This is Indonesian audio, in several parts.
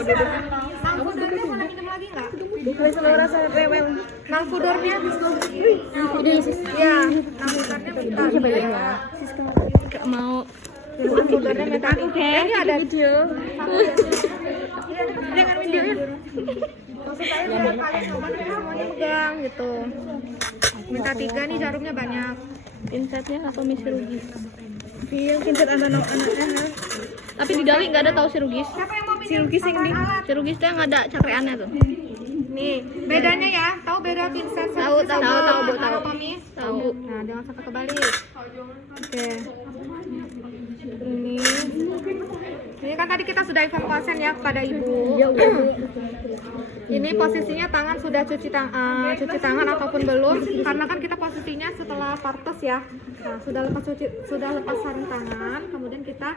Nang pudornya mau minum lagi nggak? Boleh sama rasa rewel. Nang pudornya? Iya, nang pudornya minta. Coba ya. Gak mau. Nang pudornya minta. Ini ada video. jangan videoin. Maksud saya biar kalian obat semuanya pegang gitu. Minta 3 nih, jarumnya banyak. Pinsetnya atau misirugis? Iya, pinset anak-anak. Tapi di Dawi nggak ada tahu sirugis. Siapa yang mau minum? Sirugis yang di alat? sirugis tuh yang ada cakreannya tuh. Nih, bedanya ya. Tahu beda pinset Tahu, sama tahu, Bu, tahu. anatomi? Tahu. Nah, jangan sampai kebalik. Oke. Ini kan tadi kita sudah evaluasi ya kepada ibu. Ini posisinya tangan sudah cuci tangan ataupun belum? Karena kan kita posisinya setelah partos ya. Nah, sudah lepas sarung tangan, kemudian kita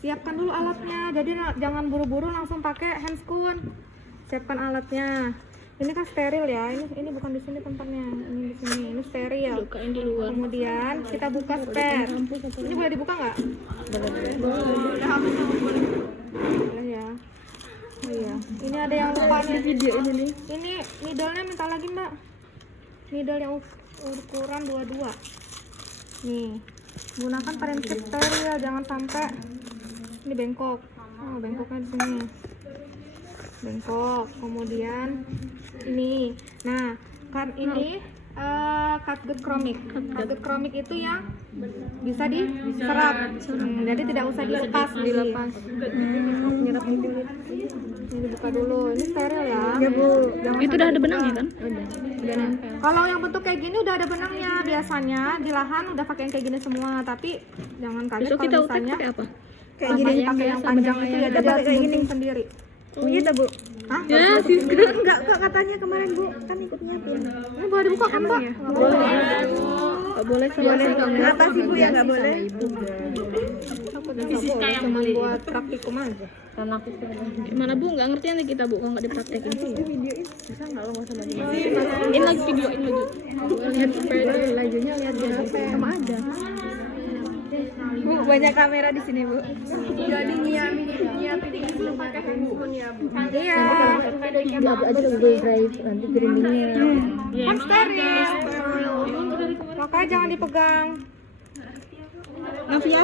siapkan dulu alatnya. Jadi jangan buru-buru langsung pakai handscoon. Siapkan alatnya. Ini kan steril ya. Ini bukan di sini tempatnya. Ini di sini. Ini steril. Bukain di luar. Kemudian kita buka spare. Ini boleh dibuka nggak? Boleh ya. Oh iya. Ini ada yang lupa nih. Video ini nih. Ini needle-nya minta lagi mbak. Needle yang ukuran 22. Nih. Gunakan prinsip steril. Jangan sampai ini bengkok. Oh, bengkoknya di sini. Bengkok. Kemudian ini. Nah, kan ini catgut chromik. Catgut chromik itu yang bisa diserap. Jadi tidak usah dilepas. Ini dibuka dulu. Ini steril ya. Ya Bu. Jangan Itu udah ada sampai benangnya dibuka. kan? Udah nempel. Kalau yang bentuk kayak gini udah ada benangnya. Biasanya di lahan udah pakai yang kayak gini semua. Tapi jangan kaget Besok kita kalau utek misalnya pakai apa? kayak gini pakai yang panjang itu ya. Jadi harus gunting sendiri. Oh iya Bu. Hah? Ya, Siska. Enggak, Kak, katanya kemarin Bu kan ikut nyiapin. Ini boleh dibuka kan mbak? Boleh. Enggak boleh sama kamu. Kenapa sih Bu ya enggak boleh? Cuma buat praktikum aja. Gimana Bu? Nggak ngerti nanti kita Bu kalau nggak dipraktekin. Bisa nggak lo nggak usah lagi. Ini lagi videoin lagi. Lihat further lajunya lihat di HP sama aja. Bu, banyak kamera di sini, Bu. Jadi nyiapin itu pakai handphone ya bu. Iya. Aja Google Drive nanti kirimnya. Kan steril. Makanya jangan dipegang. Novia.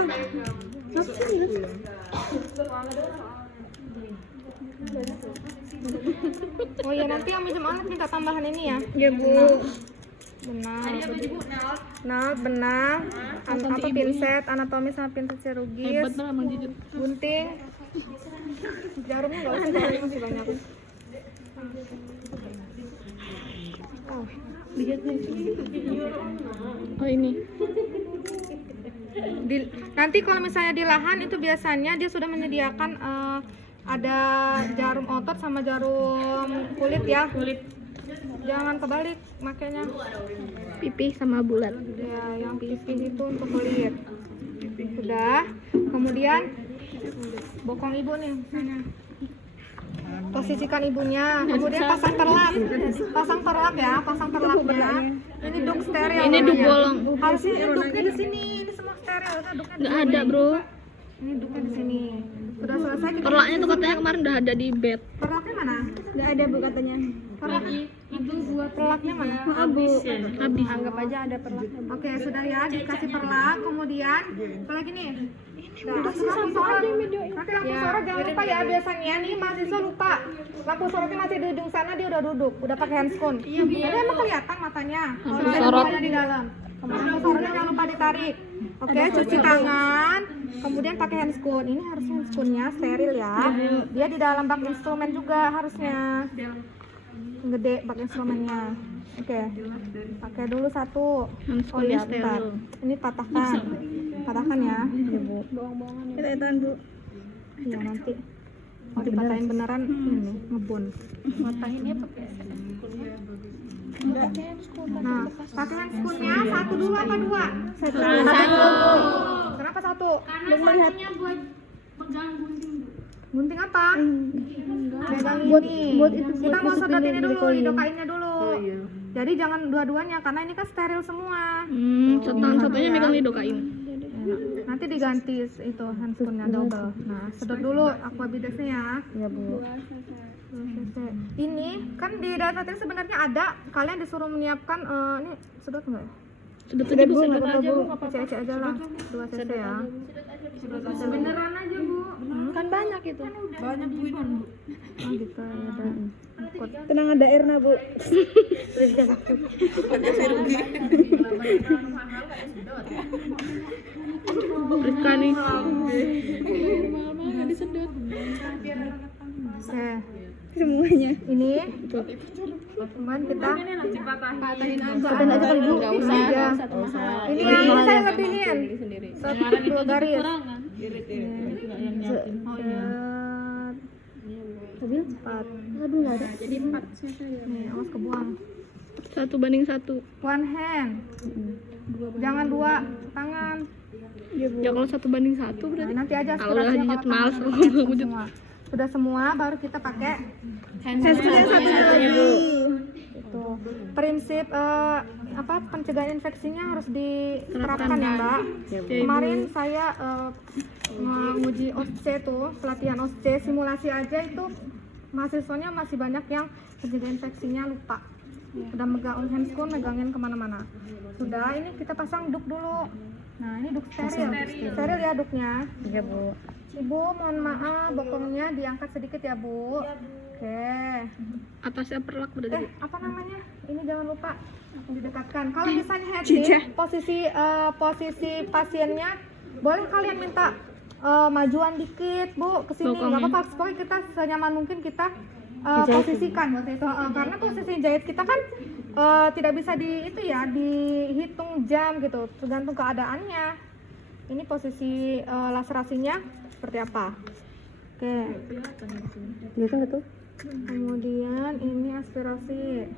Oh iya, nanti yang minjem alat minta tambahan ini ya. Ya, Bu. Benang, apa pinset anatomi sama pinset chirurgis, Hebat banget Bang Jujur. gunting, jarumnya nggak usah, jarumnya masih banyak. Oh, Oh ini. nanti kalau misalnya di lahan itu biasanya dia sudah menyediakan ada jarum otot sama jarum kulit ya. Jangan kebalik makanya. Pipih sama bulat. Ya, yang pipih itu untuk kulit. Sudah. Kemudian bokong ibu nih. Posisikan ibunya. Kemudian pasang perlak. Pasang perlak ya, pasang perlaknya. Ini duk steril. Ini duk namanya. bolong. Harusnya duknya di sini. Ini semua steril. Itu duknya di Nggak sini. ada Bro. Ini duknya di sini. Sudah selesai kita. Perlaknya tuh katanya kemarin udah ada di bed. Perlaknya mana? Enggak ada Bu katanya. Perlak itu buat perlaknya mana? Habis. Anggap aja ada perlaknya. Oke, sudah ya, dikasih perlak, kemudian apa lagi nih? Lampu sorot jangan lupa ya, biasanya nih mahasiswa lupa. Lampu sorotnya masih di ujung sana, dia udah duduk, udah pakai handscoon. Jadi emang kelihatan matanya. Lampu Ada sorot. lupanya di dalam. Lampu sorotnya jangan lupa ditarik. Oke, cuci tangan, kemudian pakai handscoon. Ini harusnya handscoonnya steril ya. Dia di dalam bak instrumen juga harusnya. Gede bak instrumennya. Oke, pakai dulu satu. Oh iya, bentar. Ini patahkan ya. Iya Bu. Kita hitungan Bu. Iya nanti. Mau dipatahin beneran ini ngebun. Matahinnya pakai. Nah, pakai handscoonnya satu dulu apa dua? Satu. Kenapa satu? Belum melihat. Gunting apa? Pegang Buat ini. itu, Kita buat mau sedot masukin ini di dulu, koin. didokainnya dulu. Jadi jangan dua-duanya karena ini kan steril semua. Tangan satunya megang lidokain. Nanti diganti itu handscoon-nya double. Nah, sedot dulu aquabidesnya ya. Iya Bu. 2 cc. Ini kan di data tadi sebenarnya ada, kalian disuruh menyiapkan ini sedot enggak ya? Sudah tadi Bu, Sedot aja Bu. Cek aja lah 2 cc ya. Beneran aja Bu. Kan banyak itu. Oh gitu ya udah. Ikut. Tenang ada Erna Bu. Rika nih. Mahal-mahal nggak disedot. Oke. Semuanya. Ini cuman kita Patahin aja kali Bu. Nggak usah, aja. satu mahal. Ini saya lebihin. Satu garis. Set. Mobil? 4. Aduh enggak ada. Nih, awas kebuang. 1:1. One hand. Jangan 2 tangan. Ya kalau 1:1 berarti. Nah, nanti aja Kalau udah aspirasinya jujut kalau males tangan. aku wujud. Sudah semua baru kita pakai Handscoon satu lagi. itu. Prinsip pencegahan infeksinya harus diterapkan ya, Mbak. Kemarin saya nguji OSCE tuh, pelatihan OSCE simulasi aja itu mahasiswanya masih banyak yang pencegahan infeksinya lupa. Udah megang handscoon, megangin kemana-mana. Sudah, ini kita pasang duk dulu. Nah, ini duk steril. Steril ya duknya. Iya Bu. Ibu, mohon maaf, bokongnya diangkat sedikit ya, Bu. Oke. Atasnya perlak berarti. Apa namanya? Ini jangan lupa didekatkan. Kalau misalnya head dip, posisi pasiennya, boleh kalian minta majuan dikit, Bu, ke sini. Enggak apa-apa, pokoknya kita senyaman mungkin kita posisikan waktu itu. Karena posisi jahit kita kan tidak bisa dihitung jam gitu, tergantung keadaannya. Ini posisi laserasinya seperti apa? Oke. Biasa enggak tuh? Kemudian ini aspirasi.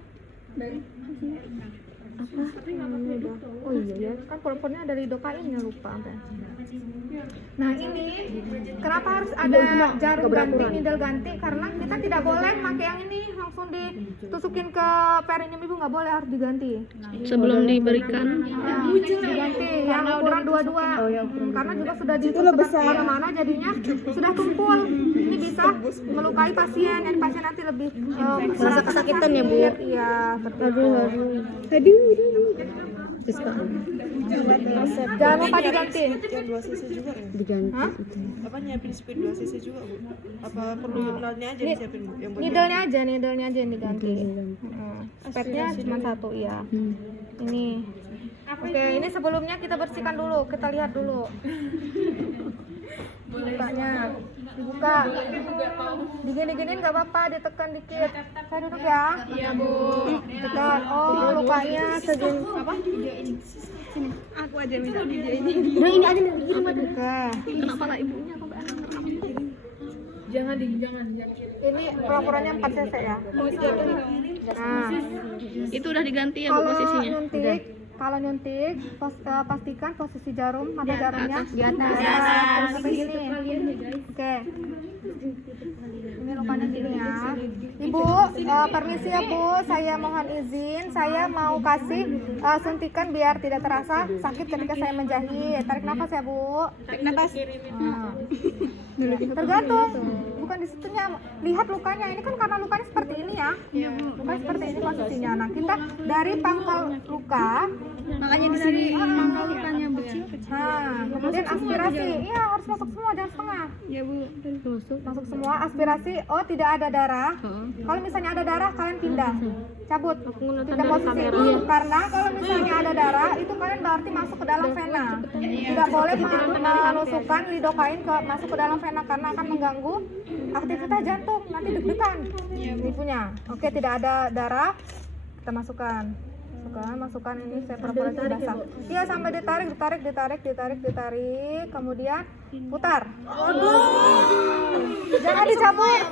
Oh iya ya, kan purpurnya ada lidokainnya lupa sampai. Nah ini kenapa harus ada jarum ganti, needle ganti? Karena kita tidak boleh pakai yang ini langsung ditusukin ke perineum ibu, nggak boleh, harus diganti. Sebelum diberikan. Diganti yang ukuran 22. Karena juga sudah ditutup kemana-mana jadinya sudah tumpul. Ini bisa melukai pasien, dan pasien nanti lebih merasa kesakitan ya Bu. Iya, aduh. Jangan lupa diganti. Yang 2 cc juga ya? Diganti. Hah? Apa nyiapin speed 2 cc juga Bu? Apa perlu needle-nya aja disiapin Bu? Yang buat Needle-nya aja yang diganti. Spetnya cuma 1 ya. Ini. Oke, ini sebelumnya kita bersihkan dulu, kita lihat dulu. Bukanya dibuka. Digini-giniin nggak apa-apa, ditekan dikit. Saya duduk ya. Iya Bu. Tekan. Oh, lukanya segini. Apa? Aku aja minta video ini. Udah ini aja nih, begini Mbak. Oke. Kenapa lah ibunya sampai anak ngeram? Jangan. Ini pelaporannya 4 cc ya. Nah, Itu udah diganti ya Bu posisinya. Kalau nyuntik, pastikan posisi jarum, mata jarumnya atas. di atas. Sampai gini. Oke. Ini lukanya gini ya. Ibu, permisi ya Bu, saya mohon izin, saya mau kasih suntikan biar tidak terasa sakit ketika saya menjahit. Tarik nafas ya Bu. Tarik nafas. Tergantung, bukan di situnya. Lihat lukanya, ini kan karena lukanya seperti ini ya. Lukanya seperti ini posisinya. Nah, kita dari pangkal luka, Makanya di sini pangkal lukanya Bu. nah, kemudian aspirasi. Iya, harus masuk semua, jangan setengah. Ya Bu. Masuk semua, aspirasi. Oh, tidak ada darah. Kalau misalnya ada darah, kalian pindah, cabut, pindah posisi. Karena kalau misalnya ada darah, itu kalian berarti masuk ke dalam vena. Tidak boleh menusukkan lidokain masuk ke dalam vena karena akan mengganggu aktivitas jantung. Nanti deg-degan ibunya. Oke, tidak ada darah, kita masukkan. Masukkan ini, saya perpora basah. Iya, sampai ditarik, kemudian putar.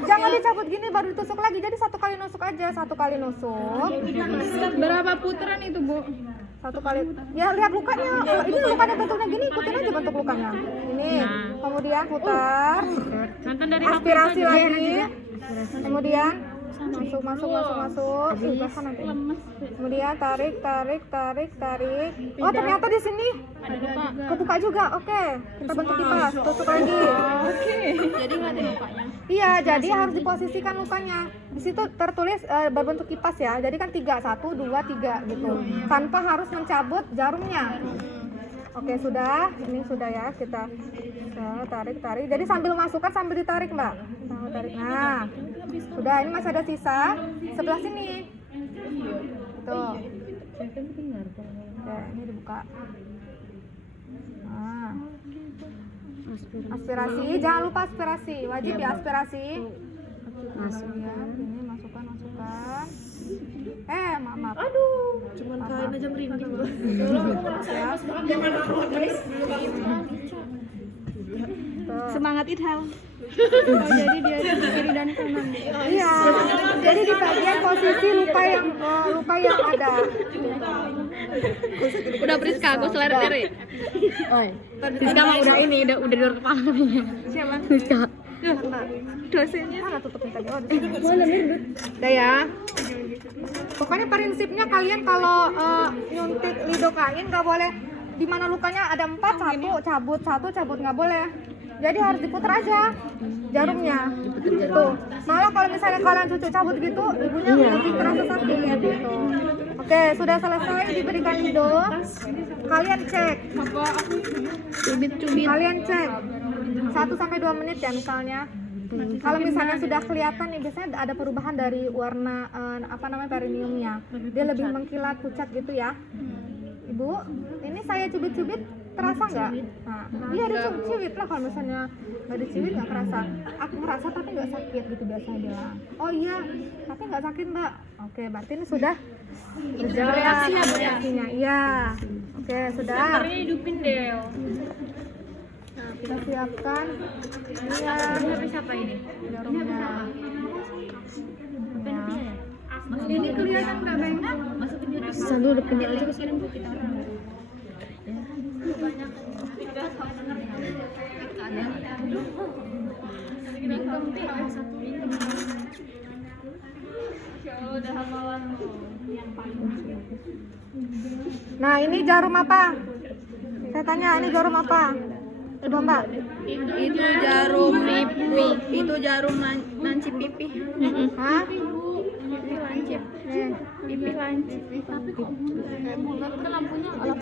Jangan dicabut gini baru ditusuk lagi. Jadi 1 kali nusuk aja, 1 kali nusuk. Berapa putaran itu Bu? 1 kali. Ya lihat lukanya. Kalau ini lukanya bentuknya gini, ikutin aja bentuk lukanya. Ini. Kemudian putar. Aspirasi lagi. Kemudian Masuk. Bahkan nanti. Kemudian tarik. Oh, ternyata di sini kebuka juga. Oke, kita bentuk kipas. Tusuk lagi. Jadi ngeliatin lukanya. Iya, jadi harus diposisikan lukanya. Di situ tertulis berbentuk kipas ya. Jadi kan 3, 1, 2, 3 gitu. Tanpa harus mencabut jarumnya. Oke, sudah. Ini sudah ya, kita tarik. Jadi sambil masukkan sambil ditarik, Mbak. Sambil tarik. Nah, sudah. Ini masih ada sisa sebelah sini. Tuh. Oke, ini dibuka. Nah. Aspirasi, jangan lupa aspirasi. Wajib ya aspirasi. Kemudian ini masukkan. Maaf. Cuman kain aja merinding gua. Ya. Semangat Idhal. Oh, jadi dia di kiri dan kanan. Iya. Jadi di bagian posisi luka yang ada. Udah Priska, gue seleret-leret. Priska mah udah di luar kepala namanya. Siapa? Priska. Dosennya. Mana tutupin tadi? Udah ya. Pokoknya prinsipnya kalian kalau nyuntik lidokain nggak boleh di mana lukanya ada 4, satu cabut nggak boleh. Jadi harus diputar aja jarumnya. Tuh. Malah kalau misalnya kalian cucu cabut gitu, ibunya lebih kerasa sakit gitu. Oke, sudah selesai diberikan lido. Kalian cek. Cubit-cubit. Kalian cek 1-2 menit ya misalnya. Kalau misalnya sudah kelihatan nih, biasanya ada perubahan dari warna perineumnya. Dia lebih mengkilat pucat gitu ya. Ibu, ini saya cubit-cubit terasa nggak? Nah, iya dicubit lah, kalau misalnya nggak dicubit nggak kerasa. Aku merasa tapi nggak sakit gitu biasanya bilang. Oh iya, tapi nggak sakit Mbak. Oke, berarti ini sudah berjalan reaksinya. Iya. Oke, sudah. Sebenarnya hidupin deh. Kita siapkan. Iya. Ini siapa ini? Jarumnya. Ini kelihatan nggak banyak? Satu depannya aja ke sini. Nah, ini jarum apa? Saya tanya, ini jarum apa? Coba Mbak. Itu jarum pipi. Itu jarum lancip pipi. Hah? Pipi lancip. Pipi lancip.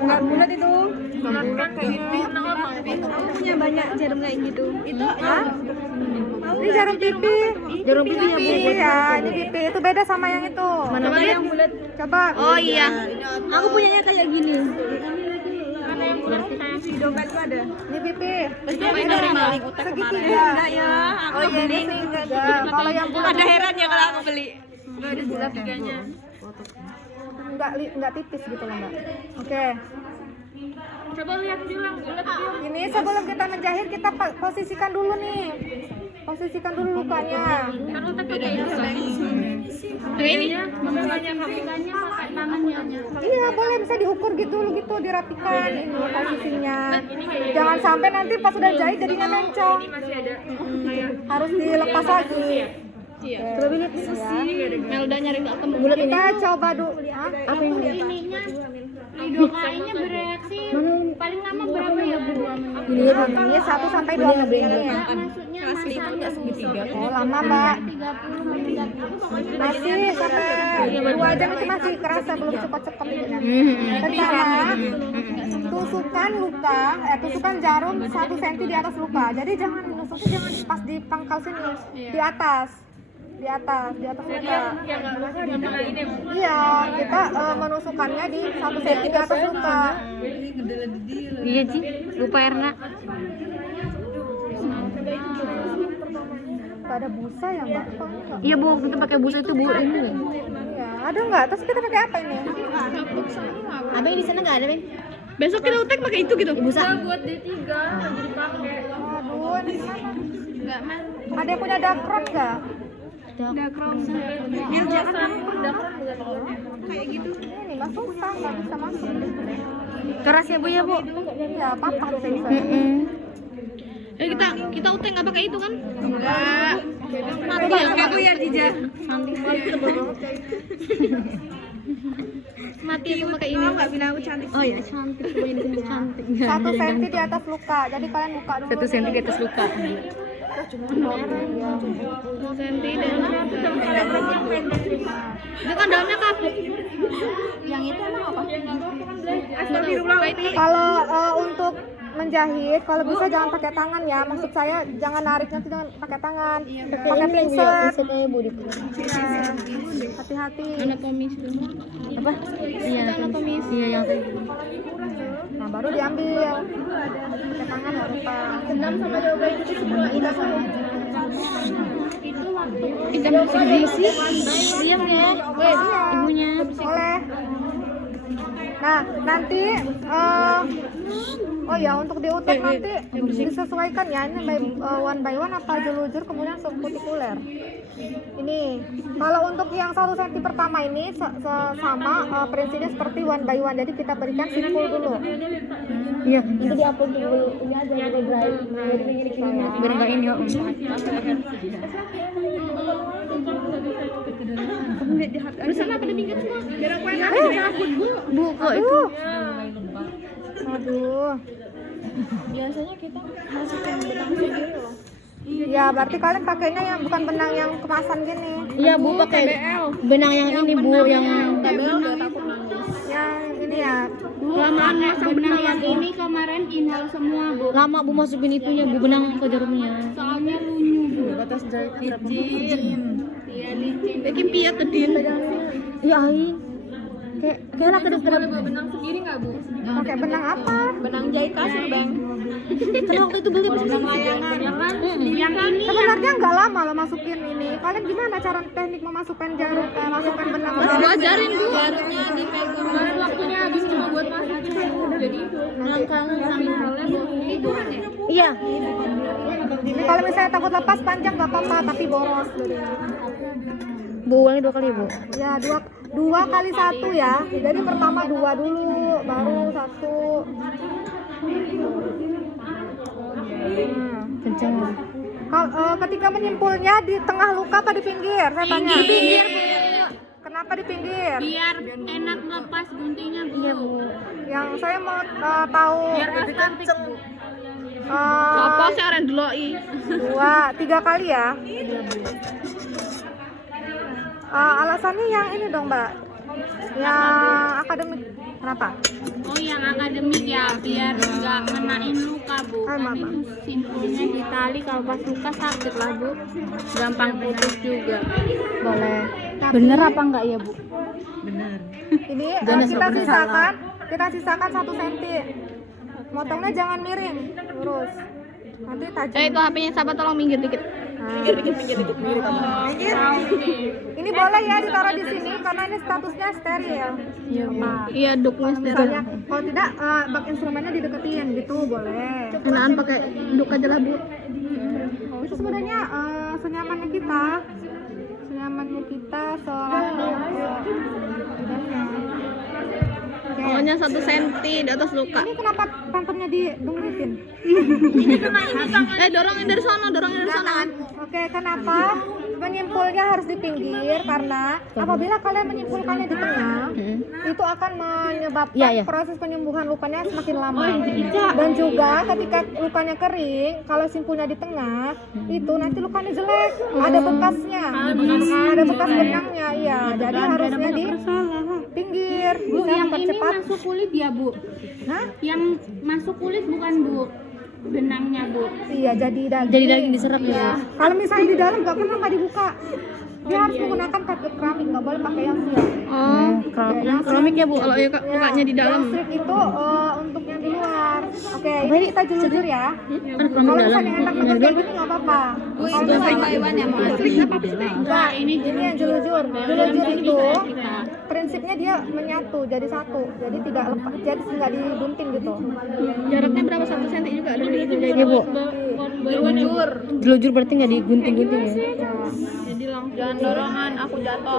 Enggak bulat itu. Aku punya banyak jarum kayak gitu. Itu Hah? Ini jarum pipi. Jarum pipi yang bulat. Ya, ini pipi. Itu beda sama yang itu. coba yang bulat. Coba. Oh iya. Aku punyanya kayak gini. Di dompet tuh ada. Ini pipi. Ini dari maling utek kemarin. Segitiga. Enggak ya. Oh iya, ini enggak. Kalau yang bulat Ada heran ya kalau aku beli. Enggak ada bulat tiganya. enggak tipis gitu loh, Mbak. Oke. Coba lihat bilang bulat dia. Ini sebelum kita menjahit kita posisikan dulu nih. Posisikan dulu lukanya. Kan utek beda ya. Ini banyak rapikannya pakai tangannya. Iya, boleh bisa diukur gitu gitu, dirapikan ini posisinya. Jangan sampai nanti pas udah jahit jadinya mencong. Masih ada Harus dilepas lagi. Iya. Coba lihat nih. Melda nyari enggak ketemu. Kita coba dulu. Apa ini? Ininya lidokainnya bereaksi paling lama berapa ya Bu? Ini 1-2 menit. Maksudnya enggak segitiga. Oh, lama, Mbak. 30 menit. Masih sampai 2 jam itu masih kerasa, belum cepat-cepat ini. Pertama, tusukan jarum 1 cm di atas luka. Jadi jangan pas di pangkal sini, di atas luka. Iya, kita menusukkannya di 1 cm di atas luka. Iya sih, lupa Erna. Gak ada busa ya Mbak? Kok enggak? Iya Bu, kita pakai busa itu Bu ini. Iya, ada nggak? Terus kita pakai apa ini? Abang di sana enggak ada, Ben? Besok kita utek pakai itu gitu. Busa. Buat D3 lagi dipakai. Aduh, ini mana? Enggak man. Ada yang punya dakron nggak? Dakron. Biar jangan dakron kayak gitu. Ini Mbak susah, nggak bisa masuk. Keras ya Bu ya, Bu? Iya, patah bisa. Kita utek nggak pakai itu kan? Enggak. Mati ya, kayak lihat Jija. Mati aku pakai ini. Nggak bilang aku cantik. Oh ya cantik, coba ini sini cantik. 1 senti di atas luka. Jadi kalian buka dulu. 1 senti di atas luka. 1 senti dan itu kan dalamnya kapuk. Yang itu emang apa? Kalau untuk menjahit, kalau bisa jangan pakai tangan ya. Maksud saya jangan nariknya tuh jangan pakai tangan. Pakai pinset. Iya. Hati-hati. Anatomis dulu. Apa? Iya, anatomis. Iya, yang tadi. Nah, baru diambil. Pakai tangan nggak apa. Senam sama yoga itu semua itu Ikan segede sih. Diam ya. Ibunya. Boleh. Nah, nanti oh ya, untuk diutek nanti disesuaikan ya, ini one by one apa jelujur kemudian subkutikuler. Ini kalau untuk yang 1 cm pertama ini sama prinsipnya seperti one by one, jadi kita berikan simpul dulu. Iya. Itu diupload dulu, ini aja dulu drive. Biar enggak ini. Bersama pada pinggir semua. Biar aku enak. Bu, kok itu? Aduh. biasanya kita masukin benang sendiri loh. Ya, berarti kalian pakainya yang bukan benang yang kemasan gini. Iya Bu, pakai benang yang ini Bu, yang TBL udah takut nangis. Yang ini ya. kelamaan masang benang yang ini kemarin inhal semua Bu. Lama Bu masukin itunya Bu, benang ke jarumnya. Soalnya lunyu Bu. Batas jahit berapa? Iya licin. Bikin piat tedin. Iya ai. Kayak lah kedua Benang sendiri nggak Bu? Pakai benang apa? Benang jahit kasur Bang. Karena waktu itu beli pas Benang layangan. yang ini Sebenarnya nggak lama lo masukin ini. Kalian gimana cara teknik memasukkan jarum, masukkan benang ke dalam? ajarin Bu. Jarumnya dipegang. Kemarin waktunya habis cuma buat masukin. Jadi Iya. Ini kalau misalnya takut lepas panjang nggak apa-apa, tapi boros. Bu, ulangnya 2 kali Bu. Ya, dua kali 1 ya. Jadi pertama 2 dulu, baru 1. Kencang. Ketika menyimpulnya di tengah luka apa di pinggir? Saya tanya. Di pinggir. Kenapa di pinggir? Biar enak lepas guntingnya Bu. Iya Bu. Yang saya mau tahu. Biar estetik Bu. eh, Apa sih arek deloki? 2, 3 kali ya. Alasannya yang ini dong Mbak, yang akademik. Kenapa? Oh yang akademik ya, biar nggak ngenain luka Bu. Ay, Kan Mama. itu simpulnya di tali, kalau pas luka sakit lah Bu. Gampang putus juga. Boleh. Bener apa enggak ya Bu? Benar. Ini Ganas kita nggak bener. sisakan 1 cm. Motongnya jangan miring, lurus. Nanti tajam. Itu HP-nya sahabat tolong minggir dikit. Minggir. Ini boleh ya ditaruh di sini karena ini statusnya steril. Iya duknya Misalnya, kalau tidak bak instrumennya dideketin gitu boleh. Enakan pakai duk aja lah Bu. Itu sebenarnya senyamannya kita, selalu Oke. Pokoknya 1 cm di atas luka. Ini kenapa pampernya didungritin? Dorongin dari sana, dorongin dari sana. Oke, kenapa menyimpulnya harus di pinggir? Karena apabila kalian menyimpulkannya di tengah, itu akan menyebabkan proses penyembuhan lukanya semakin lama. Dan juga ketika lukanya kering, kalau simpulnya di tengah, itu nanti lukanya jelek, ada bekasnya, ada bekas benangnya, iya. Jadi harusnya di pinggir, bisa mempercepat. Masuk kulit ya Bu. Hah? Yang masuk kulit bukan Bu, benangnya Bu. Iya, jadi daging. Jadi daging diserap ya. Kalau misalnya di dalam nggak pernah nggak dibuka, dia harus menggunakan keramik, nggak boleh pakai yang siap. Oh, keramik ya Bu. Kalau ya lukanya di dalam. Yang strip itu untuk yang di luar. Oke, ini kita jujur ya. Kalau misalnya enak pakai kayak gini nggak apa-apa. Kalau misalnya ya mau enggak, ini yang jelujur. Jelujur itu prinsipnya dia menyatu jadi satu, jadi tidak lepas, jadi nggak digunting gitu. Jaraknya berapa 1 cm juga ada di itu ya Bu. Jelujur berarti nggak digunting-gunting ya. Jangan dorongan, aku jatuh.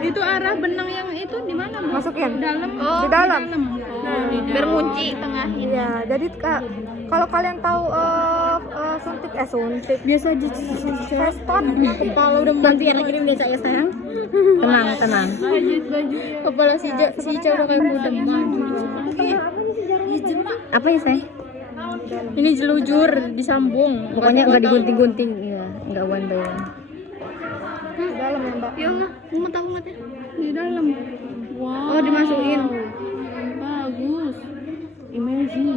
Itu arah benang yang itu di mana Bu? Masukin. Dalam. Di dalam. Biar ngunci tengah. Iya, jadi kalau kalian tahu suntik. Biasa aja Feston. kalau udah nanti anak kirim nih saya sayang. Tenang. Kepala si Ica udah kayak muda maju. Apa ya sayang? Ini jelujur disambung. Pokoknya nggak digunting-gunting, ya, nggak one by one. Di dalam ya, Mbak. Ya Allah, mau tahu nggak teh? Di dalam. Wow. Oh, dimasukin. Bagus. Imagine.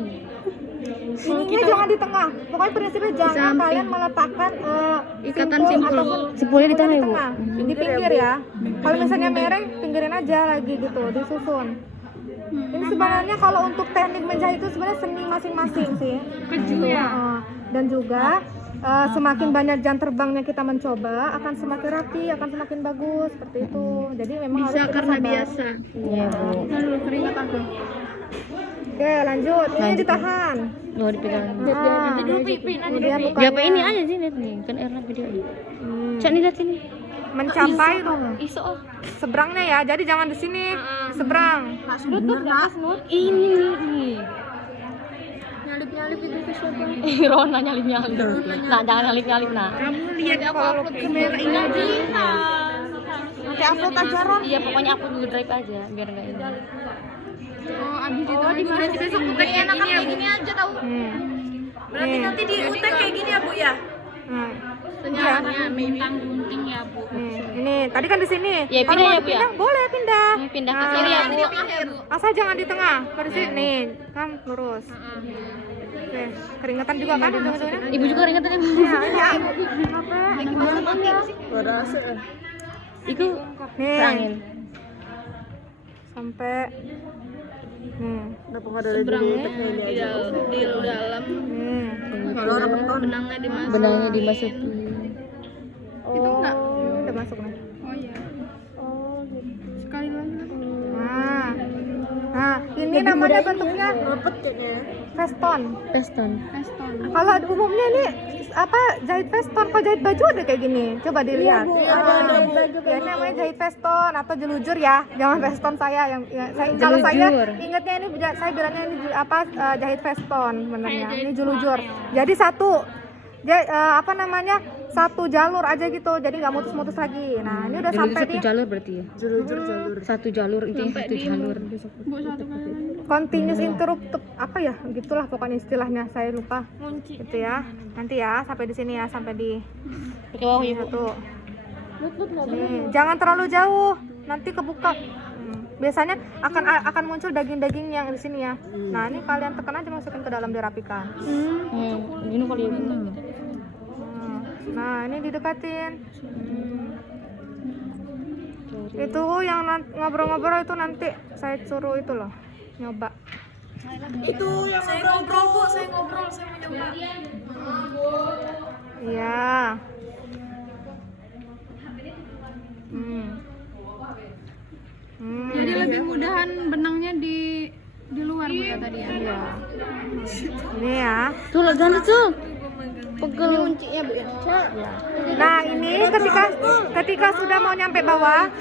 Ininya jangan di tengah. Pokoknya prinsipnya jangan kalian meletakkan Ikatan simpul. simpulnya di tengah, Ibu. Di pinggir ya. Kalau misalnya mereng, pinggirin aja lagi gitu, disusun. Ini sebenarnya kalau untuk teknik menjahit itu sebenarnya seni masing-masing sih. Gitu. Dan juga semakin banyak jam terbangnya kita mencoba, akan semakin rapi, akan semakin bagus seperti itu. Jadi memang Bisa harus kita karena sabar. biasa. Iya, Bu. Aduh, keringat aku. Oke, lanjut. Ini ditahan. Mau dipegang. Nanti dulu kemudian Ya apa ini aja sih lihat nih, kan Erna video. Cak nih lihat sini. mencapai tuh Iso. seberangnya ya. Jadi jangan di sini, di seberang. Ini nih. Nyalip-nyalip itu ke siapa? Rona nyalip-nyalip. Nah, jangan nyalip-nyalip, nah. Kamu lihat kalau kamera ini aja. Nanti upload aja Ron. Iya, pokoknya aku Google Drive aja biar enggak ini. Oh, abis itu berarti besok utek enak kayak gini aja tahu. Berarti nanti di UTEK kayak gini ya Bu ya? Senyaranya bintang gunting ya, Bu. Ini tadi kan di sini. Ya, Kalau pindah mau ya, Bu, ya? dipindah, boleh pindah. Pindah ke sini ya, Bu. Asal jangan di tengah. Pada sini nih, kan lurus. Oke, keringetan juga kan ujung-ujungnya? Ibu juga ingat tadi. Iya, iya. Apa? Berasa. Itu Nih, angin. sampai nih, Kenapa nggak dari dulu UTEK ini aja? Di dalam nih. Kalau orang menton. benangnya dimasukin. Benangnya dimasukin. Itu enggak? Udah masuk nih. Oh iya. Sekali lagi. Nah, ini namanya bentuknya Rapet kayaknya. veston. Peston. Kalau umumnya ini apa jahit veston, kalau jahit baju ada kayak gini. Coba dilihat. ada baju. Ya namanya jahit veston atau jelujur ya. Jangan veston saya yang kalau saya Jelujur. ingatnya ini saya bilangnya ini apa jahit veston benernya. Ini jelujur. Jadi apa namanya? Satu jalur aja gitu. Jadi nggak mutus-mutus lagi. Nah, ini udah sampai Satu di jalur berarti ya. Jalur. Satu jalur itu satu jalur. continuous interrupted apa ya? Gitulah pokoknya istilahnya, saya lupa. Gitu ya. Nanti ya sampai di sini ya, sampai di Pakai bawah ya, Bu. satu. Nih, jangan terlalu jauh, nanti kebuka. Biasanya akan muncul daging-daging yang di sini ya. Nah, ini kalian tekan aja, masukin ke dalam, dirapikan. Ini kali ya, Bu. Nah, ini didekatin. Itu yang ngobrol-ngobrol itu nanti saya suruh itu loh, nyoba. Itu yang ngobrol Bu, saya ngobrol, saya mau nyoba. Iya. Jadi lebih mudahan benangnya di luar Bu ya tadi ya. Iya. Ini ya. Tuh, jangan tuh. Pegel. Kuncinya Bu ya. Nah, ini ketika sudah mau nyampe bawah,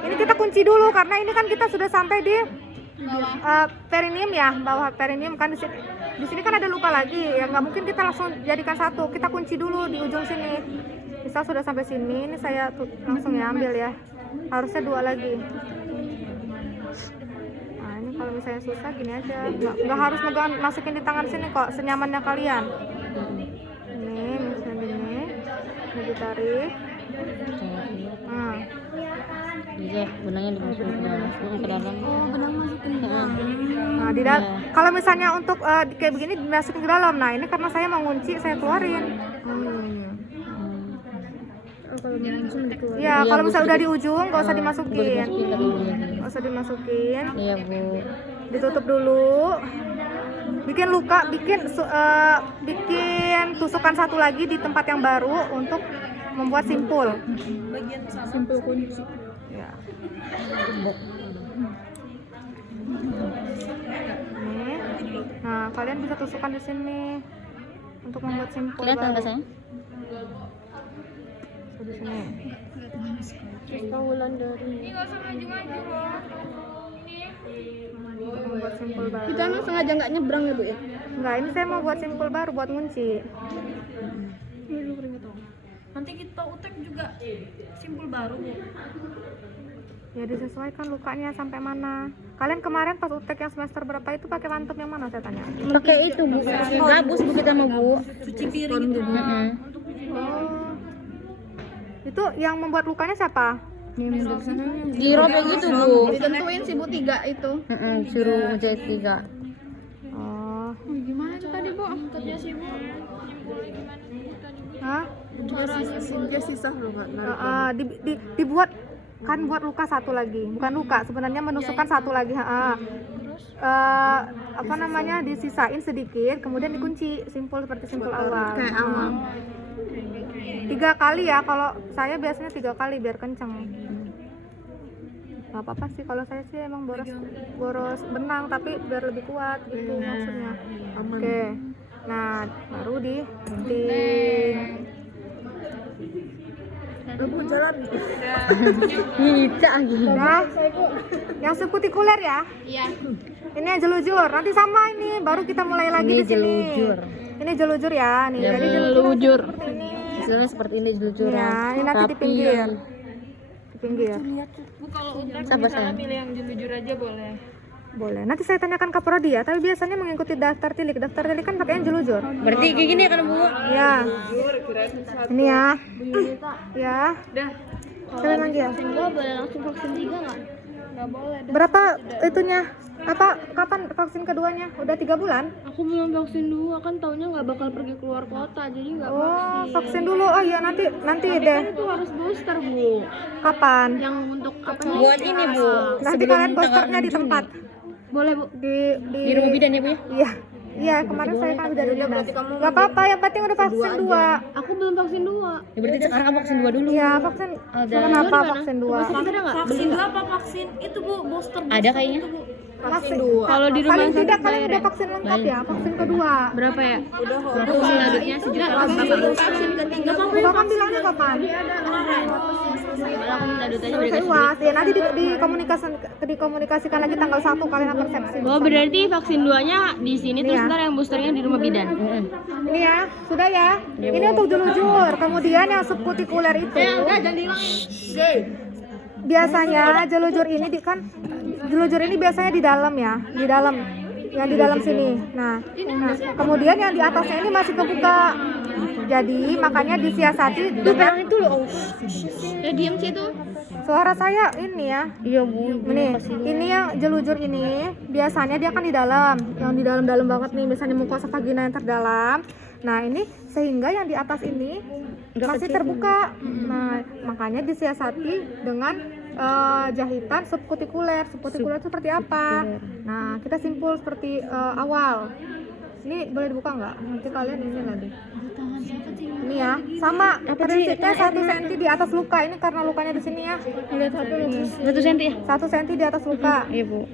ini kita kunci dulu karena ini kan kita sudah sampai di perineum ya, bawah perineum kan di sini kan ada luka lagi ya, nggak mungkin kita langsung jadikan satu, kita kunci dulu di ujung sini. Misal sudah sampai sini, ini saya langsung ya ambil ya, harusnya dua lagi. Nah, ini kalau misalnya susah gini aja, nggak harus masukin di tangan sini kok, senyamannya kalian. Ini misalnya ini ditarik. Nah. Iya, benangnya dimasukin ke dalam. Oh, benang masukin ke dalam. Nah, kalau misalnya untuk kayak begini dimasukin ke dalam. Nah, ini karena saya mau ngunci, saya keluarin. Ya, kalau misalnya udah di ujung, nggak usah dimasukin. Nggak usah dimasukin. Iya, Bu. Ditutup dulu. Bikin luka, bikin tusukan satu lagi di tempat yang baru untuk membuat simpul. Simpul kunci. Ya. Nih. Nah, kalian bisa tusukkan di sini untuk membuat simpul. Kelihatan nggak, sayang? Di sini. Ini enggak usah maju-maju loh. Buat simpul baru. Kita emang sengaja nggak nyebrang ya bu ya? Enggak, ini saya mau buat simpul baru buat ngunci. Nanti kita utek juga simpul baru Bu. Ya disesuaikan lukanya sampai mana. Kalian kemarin pas utek yang semester berapa itu pakai mantep yang mana saya tanya? Pakai itu bu, gabus bu kita mau bu. Cuci piring gitu Bu. Oh. Itu yang membuat lukanya siapa? Dirobek gitu bu. Ditentuin sih bu 3 itu. Suruh ngejahit 3. Oh. Gimana tuh tadi bu? Kerja sih Bu. Hah? Dia sisa loh nggak narik. Dibuat kan buat luka satu lagi, bukan luka sebenarnya menusukkan satu lagi. Apa namanya disisain sedikit, kemudian dikunci simpul seperti simpul awal. Kayak awal. 3 kali ya, kalau saya biasanya 3 kali biar kenceng. Gak apa-apa sih, kalau saya sih emang boros benang tapi biar lebih kuat gitu maksudnya. Oke, nah baru digunting. Bu jalan. Bisa gitu. Nah, yang subkutikuler ya. Iya. Ini yang jelujur. Nanti sama ini, baru kita mulai lagi Ini di sini. jelujur. Ini jelujur ya, nih. Ya, Jadi jelujur. seperti ini. Hasilnya seperti ini jelujur. Ya, ini nanti di pinggir. Di pinggir. Bu kalau utek Sabar, misalnya sayang. milih yang jujur aja boleh. Boleh. Nanti saya tanyakan ke prodi ya, tapi biasanya mengikuti daftar tilik. Daftar tilik kan pakainya jelujur. Berarti kayak gini kan bu? Ya. Ini ya. Ya. Kalian lagi ya. Enggak boleh langsung vaksin 3 nggak? Nggak boleh. Berapa itunya? Apa kapan vaksin keduanya? Udah 3 bulan? Aku belum vaksin 2 kan taunya nggak bakal pergi keluar kota jadi nggak Oh, vaksin dulu. Oh iya nanti deh. Itu harus booster bu. Kapan? Yang untuk apa Buat ini bu. Nanti kalian posternya di tempat. Boleh bu. Di Di rumah bidan ya bu ya? Iya. Iya, kemarin saya kan udah di dinas. Gak apa-apa, yang penting udah vaksin 2. Aku belum vaksin 2. Ya berarti sekarang kamu vaksin 2 dulu. Iya, vaksin. Kenapa vaksin 2? Vaksin 2 apa vaksin itu Bu, booster. Ada kayaknya. Vaksin. Kalau di rumah Paling sakit tidak kalian bayar udah ya? vaksin lengkap ya, vaksin kedua. Berapa ya? Vaksin adiknya sejuta. Vaksin ketiga Bapak bilangnya kapan? Kalau aku minta duit aja Selesai UAS. Ya nanti dikomunikasikan lagi tanggal 1 kalian akan persepsi. Oh berarti vaksin 2-nya di sini terus ntar yang boosternya di rumah bidan. Ini ya, sudah ya. Ini untuk jelujur. Kemudian yang subkutikuler itu. Biasanya jelujur ini jelujur ini biasanya di dalam ya, di dalam. Yang di dalam sini. Nah, kemudian yang di atasnya ini masih kebuka. Jadi makanya disiasati dengan itu loh. Ya diam sih itu. Suara saya ini ya. Iya bu. Ini yang jelujur ini biasanya dia kan di dalam, yang di dalam banget nih, misalnya mukosa vagina yang terdalam. Nah ini sehingga yang di atas ini masih terbuka. Nah makanya disiasati dengan jahitan subkutikuler. Subkutikuler itu seperti apa? Nah kita simpul seperti awal. Ini boleh dibuka nggak? Nanti kalian ini lagi. Ini ya, sama prinsipnya 1 cm di atas luka. Ini karena lukanya di sini ya. Lihat satu lu. 1 cm ya? 1 cm di atas luka. Iya bu.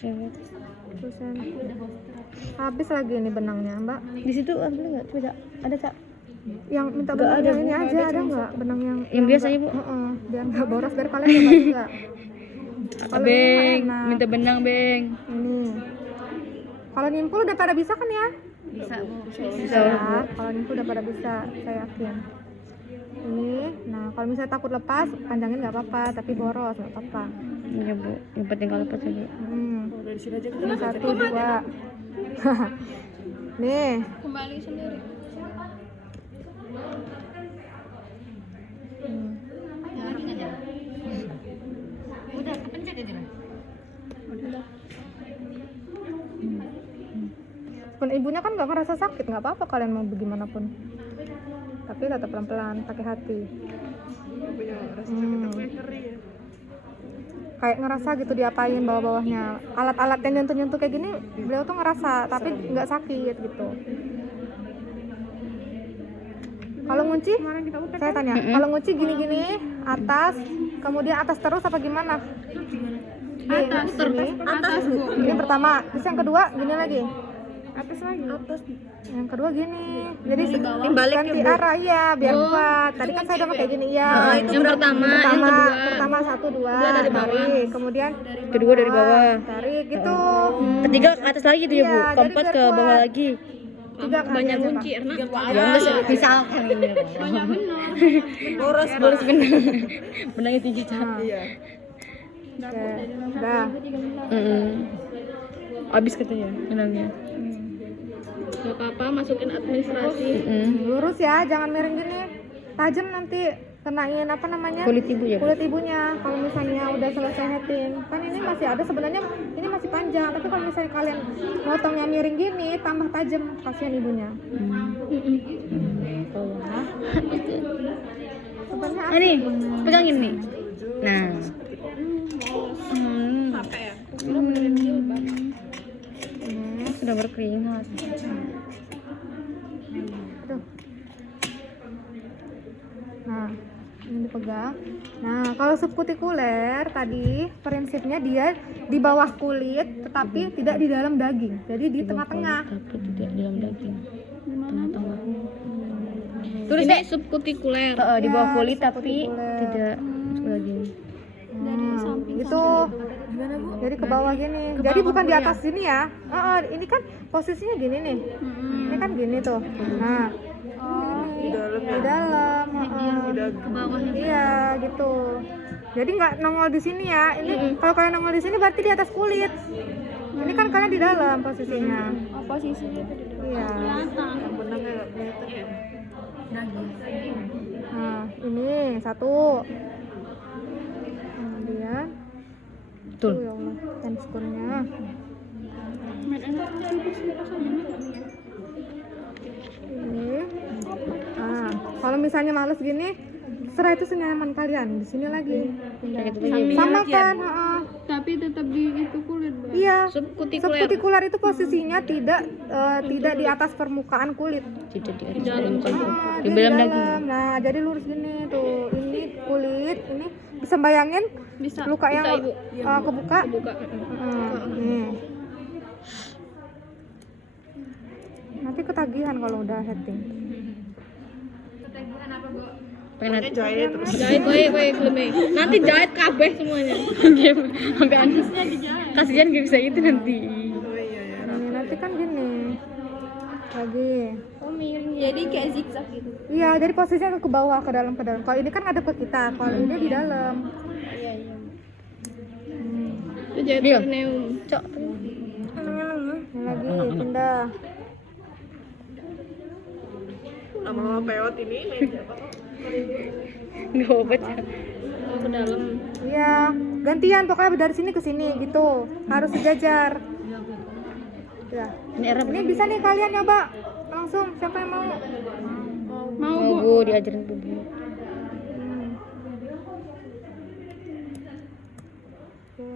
1 cm. Habis lagi ini benangnya, Mbak. Di situ ambil nggak? Coba ada cak. Yang minta benang yang ini aja ada nggak? Benang yang biasanya bu. Biar nggak boros, biar kalian nggak juga. Kalau ini Beng, mah enak. minta benang beng. Ini. Kalau nyimpul udah pada bisa kan ya? bisa Bu. Bisa ya. Kalau nyimpul udah pada bisa, saya yakin. Ini, nah kalau misalnya takut lepas, panjangin nggak apa-apa, tapi boros nggak apa-apa. Iya bu, yang penting kalau lepas aja. Dari sini aja Ini 1, 2. Nih. Kembali sendiri. Udah kepencet aja lah. Pun ibunya kan nggak ngerasa sakit, nggak apa-apa kalian mau bagaimanapun. Tapi tetap pelan-pelan, pakai hati. Kayak ngerasa gitu diapain bawah-bawahnya. Alat-alat yang nyentuh-nyentuh kayak gini, beliau tuh ngerasa, tapi nggak sakit gitu. Kalau ngunci, saya tanya, kalau ngunci gini-gini, atas, kemudian atas terus apa gimana? Atas Bu. Ini pertama, terus yang kedua gini lagi. Atas lagi. atas. Yang kedua gini. Jadi Balik ganti ya, Bu? arah ya biar kuat. Tadi kan saya udah pakai gini ya. Yang Pertama 1 2 tarik, kemudian Kedua dari bawah. tarik gitu. Ketiga ke atas lagi tuh ya, Bu. Iya, jadi Keempat biar ke bawah kuat. lagi. 3 kali banyak aja, kunci Pak. Erna. Ya enggak misalkan ini. Boros Terus benar. Benangnya 3 cara. Iya. Oke, udah. Habis katanya benangnya. Gak apa-apa, masukin administrasi. Lurus ya, jangan miring gini. Tajam nanti kenain apa namanya? Kulit ibu ya, Bu? Kulit ibunya. Kalau misalnya udah selesai heading, kan ini masih ada sebenarnya ini masih panjang, tapi kalau misalnya kalian motongnya miring gini, tambah tajam, kasihan ibunya. Sebenarnya Ah, nih, pegangin nih. Nah. Sudah berkeringat. Aduh. Nah, ini dipegang. Nah, kalau subkutikuler tadi prinsipnya dia di bawah kulit tetapi tidak di dalam daging. Jadi di tengah-tengah. Tapi tidak di dalam daging. Tengah-tengah. Tulis ini subkutikuler. Di bawah Ya, kulit tapi subkutikuler. tidak masuk daging. Gitu. Jadi ke bawah gini. Jadi bukan di atas sini ya. Ini kan posisinya gini nih. Ini kan gini tuh. Nah, Di dalam di dalam. Iya, gitu. Jadi nggak nongol di sini ya. Ini kalau kalian nongol di sini berarti di atas kulit. Ini kan kalian di dalam posisinya. Posisinya itu di Iya. benangnya nggak kelihatan ya. Nah, ini satu. Kemudian Betul. ya Allah, handscoon-nya. Ini. Ah, kalau misalnya males gini, serah itu senyaman kalian. Di sini lagi. Kayak gitu aja. Sama kan? tapi tetap di itu kulit, Bang. Iya. Subkutikuler. Subkutikuler itu posisinya tidak di atas permukaan kulit. Tidak di dalam Ah, di dia dalam daging. Nah, jadi lurus gini tuh. Ini kulit, ini bisa bayangin Bisa. luka yang Ibu. kebuka. Buka. Nih. Nanti ketagihan kalau udah heading. Pengen Jahit terus. Jahit wae geleme. Nanti jahit kabeh semuanya. sampai anusnya dijahit. Kasihan gak bisa itu nanti. Oh iya ya. Ini nanti kan gini. Lagi. Oh, miring. Jadi kayak zigzag gitu. Iya, jadi posisinya ke bawah, ke dalam, ke dalam. Kalau ini kan ada ke kita, kalau ini di dalam. Iya, iya. Itu jahit Dia. neum. Cok. Ini lagi pindah. Lama-lama peot ini apa? Enggak apa baca. Oh, ke dalam. Iya, gantian pokoknya dari sini ke sini gitu. Harus sejajar. Ya. Ini era Ini bisa nih kalian nyoba. Langsung siapa yang mau? mau Bu diajarin Bu. Oke.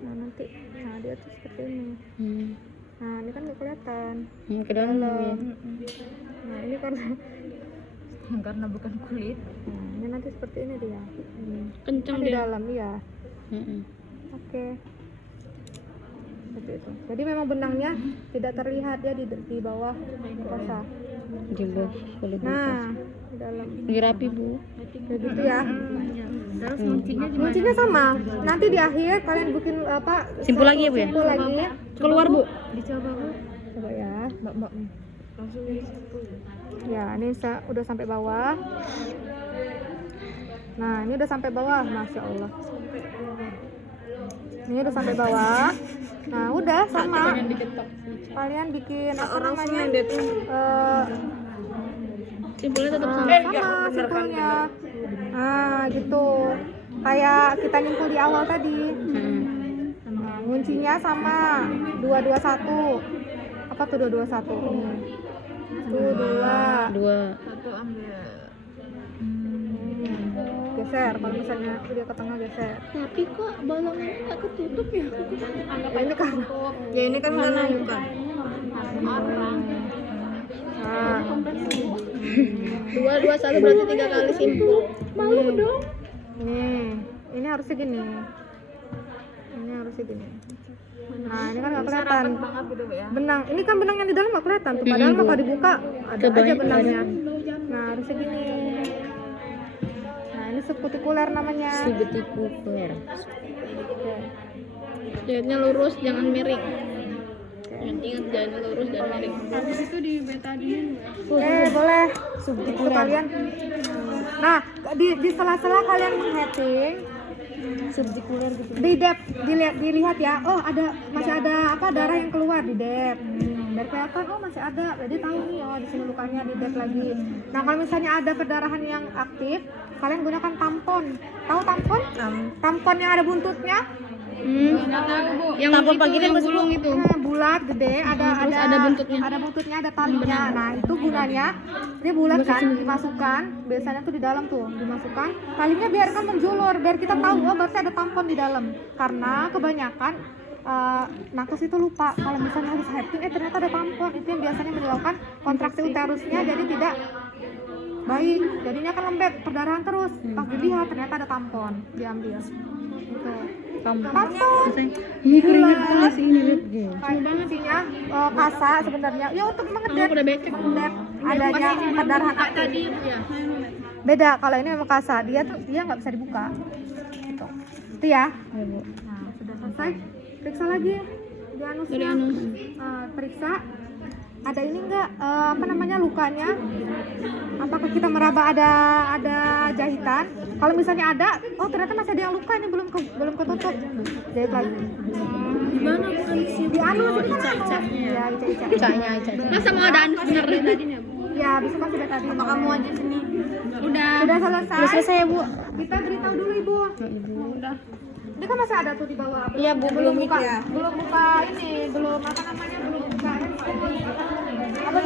Nah, nanti dia tuh seperti ini. Nah, ini kan nggak kelihatan. Ke dalam ya. Nah, ini karena bukan kulit. Nah, ini nanti seperti ini dia. Kenceng Kan di dia. dalam ya. Oke. Seperti itu. Jadi memang benangnya tidak terlihat ya di bawah mukosa. Di bawah kulit. Nah, di dalam. Lagi rapi Bu. Kayak gitu ya. Kuncinya sama. Nanti di akhir kalian bikin apa? Simpul lagi ya Bu ya? Simpul lagi. Keluar, Bu. Coba ya, Mbak. Langsung ini satu. Ya, ini udah sampai bawah. Nah, ini udah sampai bawah, masya Allah. Ini udah sampai bawah. Nah, udah sama. Kalian bikin apa namanya? Simpulnya tetap sama. Sama simpulnya. Nah, gitu. Kayak kita nyimpul di awal tadi. Nah, kuncinya sama 221. Apa tuh 221? Ini. Tuh 2. Geser, kalau misalnya dia ke tengah geser. Tapi kok balongannya nggak ketutup ya? Ini kan Ya ini kan mana bukan? nah, 221 berarti 3 kali simpul. malu dong. Ini harusnya gini. Ini harusnya gini. Nah ini kan nggak kelihatan. Benang, ini kan benang yang di dalam nggak kelihatan tuh. Padahal kalau dibuka ada aja benangnya. Nah harusnya gini. Nah ini subkutikuler namanya. Subkutikuler. Jahitnya lurus, jangan miring. Ingat jangan lurus dan miring. Habis itu di betadine. Boleh. Itu kalian. Nah di sela-sela kalian mengheading. Subkutikuler gitu. Di depth dilihat ya. Oh ada masih ada apa darah yang keluar di depth. Biar kelihatan oh masih ada. Jadi tahu nih oh di sini lukanya di depth lagi. Nah kalau misalnya ada perdarahan yang aktif, kalian gunakan tampon. Tahu tampon? Tampon yang ada buntutnya. Yang tampon pagi itu gulung itu. Bulat gede Terus ada buntutnya. ada buntutnya ada talinya. Nah itu gunanya ini bulat kan dimasukkan biasanya tuh di dalam tuh dimasukkan talinya biarkan menjulur biar kita tahu oh berarti ada tampon di dalam karena kebanyakan nakes itu lupa kalau misalnya harus heading ternyata ada tampon itu yang biasanya menyebabkan kontraksi uterusnya jadi tidak baik jadinya kan lembek perdarahan terus pas dilihat ternyata ada tampon diambil gitu. Tampon Ini keringet tuh sih ini lihat deh. kayak banget isinya kasa sebenarnya ya untuk mengedet Udah becek. adanya perdarahan aktif beda kalau ini memang kasa dia nggak bisa dibuka gitu. Itu ya nah sudah selesai periksa lagi di anusnya Dari anus. Periksa ada ini enggak apa namanya lukanya apakah kita meraba ada jahitan kalau misalnya ada oh ternyata masih ada yang luka ini belum ketutup jahit lagi Gimana polisi? di anus ini kan anus ya ica-ica Masa mau ada anus bener dari tadi nih? ya bisa kan sudah tadi Apa kamu aja sini? Udah. sudah selesai Udah selesai ya, Bu? kita beritahu dulu ibu Udah. ini kan masih ada tuh di bawah Iya, Bu, belum buka belum buka ini belum apa namanya belum buka apa